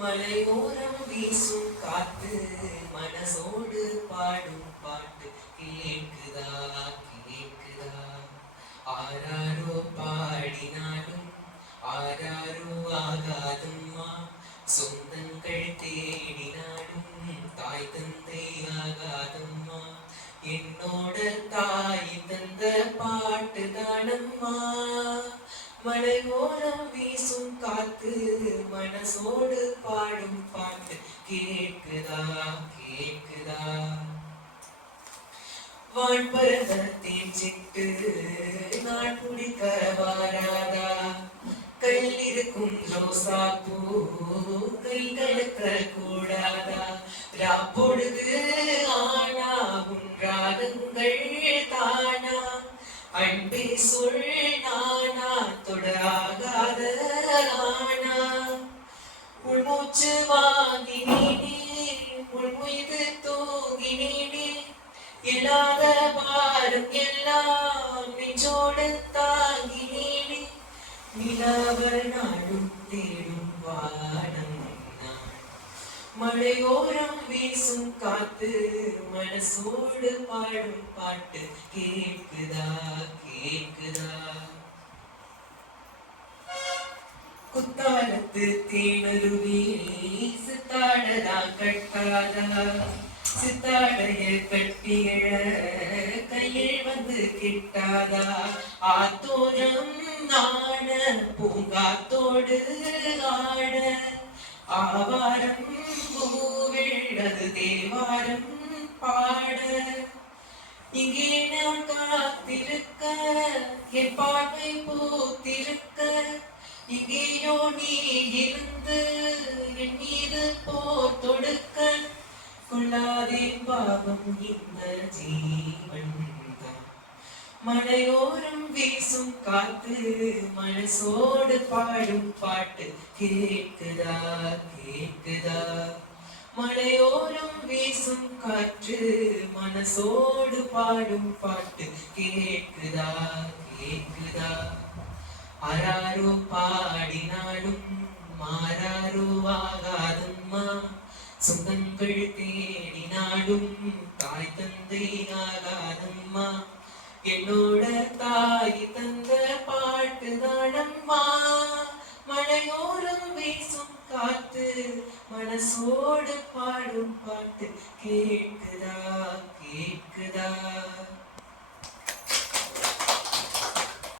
மலையோரம் வீசும் காத்து மனசோடு பாடும் பாட்டு. கேட்குதா கேட்குதா? ஆராரோ பாடினாலும் ஆராரோ ஆகாதும்மா. சொந்தங்கள் தேடினாலும் தாய் தந்தை ஆகாதம்மா. என்னோட தாய் தந்த பாட்டு தானம்மா. மலையோரம் வீசும் காத்து மனசோடு பாடும் பாட்டு. கேட்குதா கேட்குதா? வான்பரதத்தின் சிட்டு நான் குடிக்க வாராதா கல்லிருக்கும் ரோசா பூ கை கலக்க கூடாதா? ராப்பொழுது ஆனா உன் ராகங்கள் தானா? அன்பே சொல் நானா மூச்சு உள்மூச்சு வாங்கினேனே உள்முய்து நீடி. இல்லாத பாரம் எல்லாம் நெஞ்சோடு நீடி. நிலவ நாடும் தேடும் வானம் மழையோரம் வீசும் காத்து மனசோடு பாடும் பாட்டு கேட்குதா கேட்குதா? குத்தாலத்து தேனருவி சித்தாடதா கட்டாதா? சித்தாடைய கட்டியழ கையில் வந்து கிட்டாதா? ஆத்தோரம் நாண பூங்காத்தோடு ஆட ஆவாரம் பூவிழது தேவாரம் பாட. இங்கே நான் காத்திருக்க என் பார்வை பூத்திருக்க எங்கேயோ நீ இருந்து என் மீது போர் தொடுக்க. கொள்ளாதே பாவம் இந்த ஜீவன் தான். மலையோரம் வீசும் காத்து மனசோடு பாடும் பாட்டு கேட்குதா கேட்குதா? மலையோரம் வீசும் காற்று மனசோடு பாடும் பாட்டு கேட்குதா கேட்குதா? ஆராரோ பாடினாலும் மாறாரோ ஆகாதம்மா சொந்தங்கள் தேடினாலும் தாய் தந்தை ஆகாதம்மா என்னோட தாய் தந்த பாட்டு தானம்மா மழையோரம் வீசும் காத்து மனசோடு பாடும் பாட்டு கேக்குதா